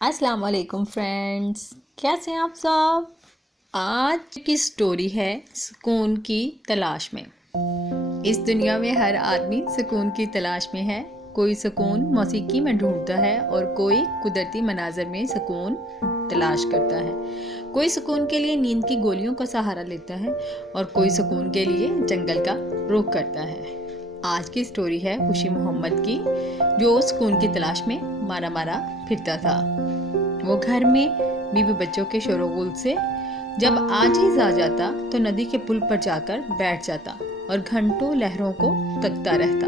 السلام علیکم فرینڈس، کیسے ہیں آپ سب؟ آج کی سٹوری ہے سکون کی تلاش میں۔ اس دنیا میں ہر آدمی سکون کی تلاش میں ہے۔ کوئی سکون موسیقی میں ڈھونڈتا ہے اور کوئی قدرتی مناظر میں سکون تلاش کرتا ہے۔ کوئی سکون کے لیے نیند کی گولیوں کا سہارا لیتا ہے اور کوئی سکون کے لیے جنگل کا رخ کرتا ہے۔ آج کی سٹوری ہے خوشی محمد کی، جو سکون کی تلاش میں مارا مارا پھرتا تھا۔ وہ گھر میں بیوی بچوں کے شور و غل سے جب عاجز آ جاتا تو ندی کے پل پر جا کر بیٹھ جاتا اور گھنٹوں لہروں کو تکتا رہتا۔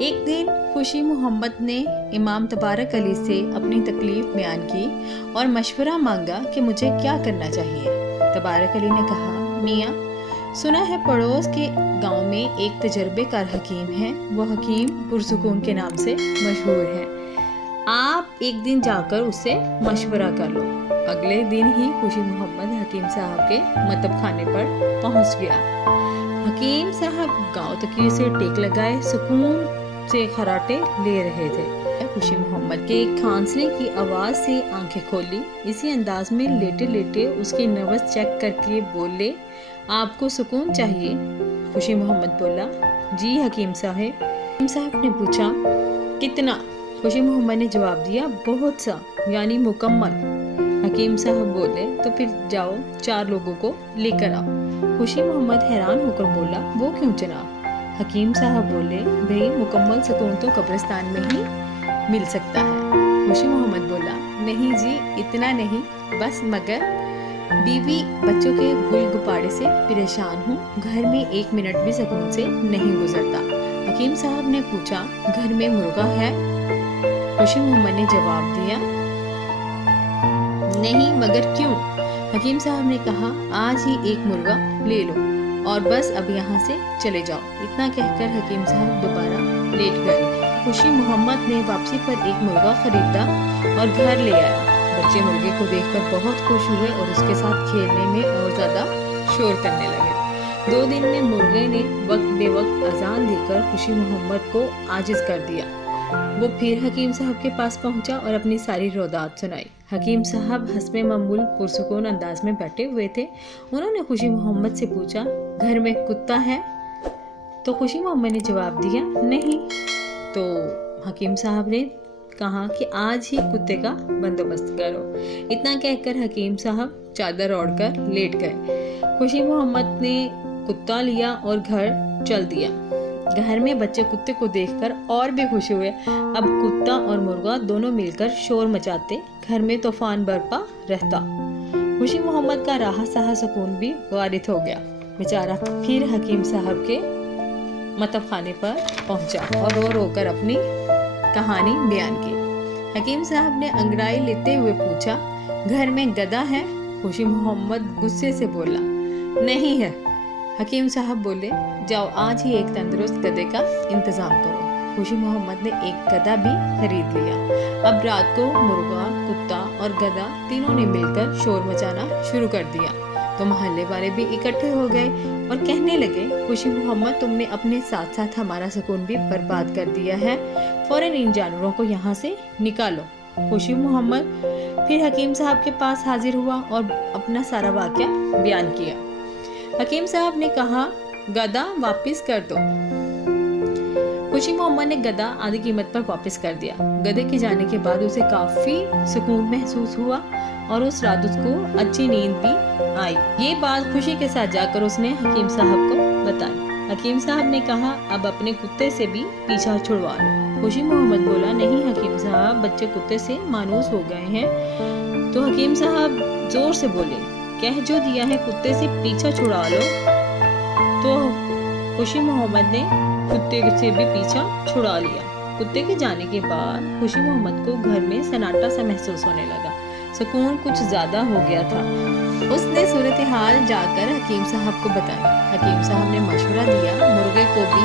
ایک دن خوشی محمد نے امام تبارک علی سے اپنی تکلیف بیان کی اور مشورہ مانگا کہ مجھے کیا کرنا چاہیے۔ تبارک علی نے کہا، میاں، سنا ہے پڑوس کے گاؤں میں ایک تجربے کار حکیم ہے۔ وہ حکیم پرسکون کے نام سے مشہور ہے۔ آپ ایک دن جا کر اس سے مشورہ کر لو۔ اگلے دن ہی خوشی محمد حکیم صاحب کے مطب خانے پر پہنچ گیا۔ حکیم صاحب گاؤں تکیے سے ٹیک لگائے سکون سے خراٹے لے رہے تھے۔ خوشی محمد کے کھانسنے کی آواز سے آنکھیں کھولی۔ اسی انداز میں لیٹے لیٹے اس کی نبض چیک کر کے بولے، آپ کو سکون چاہیے؟ خوشی محمد بولا، جی حکیم صاحب۔ حکیم صاحب نے پوچھا، کتنا؟ خوشی محمد نے جواب دیا، بہت سا، یعنی مکمل۔ حکیم صاحب بولے، تو پھر جاؤ 4 لوگوں کو لے کر آؤ۔ خوشی محمد حیران ہو کر بولا، وہ کیوں جناب؟ حکیم صاحب بولے، بھئی مکمل سکون تو قبرستان میں ہی مل سکتا ہے۔ خوشی محمد بولا، نہیں جی، اتنا نہیں، بس مگر بیوی بچوں کے گل گپاڑے سے پریشان ہوں، گھر میں 1 منٹ بھی سکون سے نہیں گزرتا۔ حکیم صاحب نے پوچھا، گھر میں مرغا ہے؟ خوشی محمد نے جواب دیا، نہیں، مگر کیوں؟ حکیم صاحب نے کہا، آج ہی 1 مرغا لے لو اور بس اب یہاں سے چلے جاؤ۔ اتنا کہہ کر حکیم صاحب دوبارہ لیٹ گئے۔ خوشی محمد نے واپسی پر 1 مرغا خریدا اور گھر لے آیا۔ بچے مرغے کو دیکھ کر بہت خوش ہوئے اور اس کے ساتھ کھیلنے میں اور زیادہ شور کرنے لگے۔ 2 دن میں مرغے نے وقت بے وقت اذان دے کر خوشی محمد کو عاجز کر دیا۔ وہ پھر حکیم صاحب کے پاس پہنچا اور اپنی ساری رودات سنائی۔ حکیم صاحب حسب معمول پرسکون انداز میں بیٹھے ہوئے تھے۔ انہوں نے خوشی محمد سے پوچھا، گھر میں کتا ہے؟ تو خوشی محمد نے جواب دیا، نہیں۔ تو حکیم صاحب نے کہا کہ آج ہی کتے کا بندوبست کرو۔ اتنا کہہ کر حکیم صاحب چادر اوڑھ کر لیٹ گئے۔ خوشی محمد نے کتا لیا اور گھر چل دیا۔ گھر میں بچے کتے کو دیکھ کر اور بھی خوش ہوئے۔ اب کتا اور مرغا دونوں مل کر شور مچاتے، گھر میں طوفان برپا رہتا۔ خوشی محمد کا رہا سہا سکون بھی غارت ہو گیا۔ بیچارہ پھر حکیم صاحب کے مطب خانے پر پہنچا اور رو رو کر اپنی کہانی بیان کی۔ حکیم صاحب نے انگڑائی لیتے ہوئے پوچھا، گھر میں گدھا ہے؟ خوشی محمد غصے سے بولا، نہیں ہے۔ حکیم صاحب بولے، جاؤ آج ہی 1 تندرست گدھے کا انتظام کرو۔ خوشی محمد نے 1 گدھا بھی خرید لیا۔ اب رات کو مرغا، کتا اور گدھا تینوں نے مل کر شور مچانا شروع کر دیا تو محلے والے بھی اکٹھے ہو گئے اور کہنے لگے، خوشی محمد، تم نے اپنے ساتھ ساتھ ہمارا سکون بھی برباد کر دیا ہے، فوراً ان جانوروں کو یہاں سے نکالو۔ خوشی محمد پھر حکیم صاحب کے پاس حاضر ہوا اور اپنا سارا واقعہ بیان کیا۔ حکیم صاحب نے کہا، گدھا واپس کر دو۔ خوشی محمد نے گدھا آدھی قیمت پر واپس کر دیا۔ گدھے کے جانے کے بعد اسے کافی سکون محسوس ہوا اور اس رات اس کو اچھی نیند بھی آئی۔ یہ بات خوشی کے ساتھ جا کر اس نے حکیم صاحب کو بتائی۔ حکیم صاحب نے کہا، اب اپنے کتے سے بھی پیچھا چھڑوا لو۔ خوشی محمد بولا، نہیں حکیم صاحب، بچے کتے سے مانوس ہو گئے ہیں۔ تو حکیم صاحب زور سے بولے، کہہ جو دیا ہے کتے سے پیچھا چھڑا لو۔ تو خوشی محمد نے کتے سے بھی پیچھا چھڑا لیا۔ کتے کے جانے کے بعد خوشی محمد کو گھر میں سناٹا سا محسوس ہونے لگا۔ سکون کچھ زیادہ ہو گیا تھا۔ اس نے صورتحال جا کر حکیم صاحب کو بتائی۔ حکیم صاحب نے مشورہ دیا، مرغے کو بھی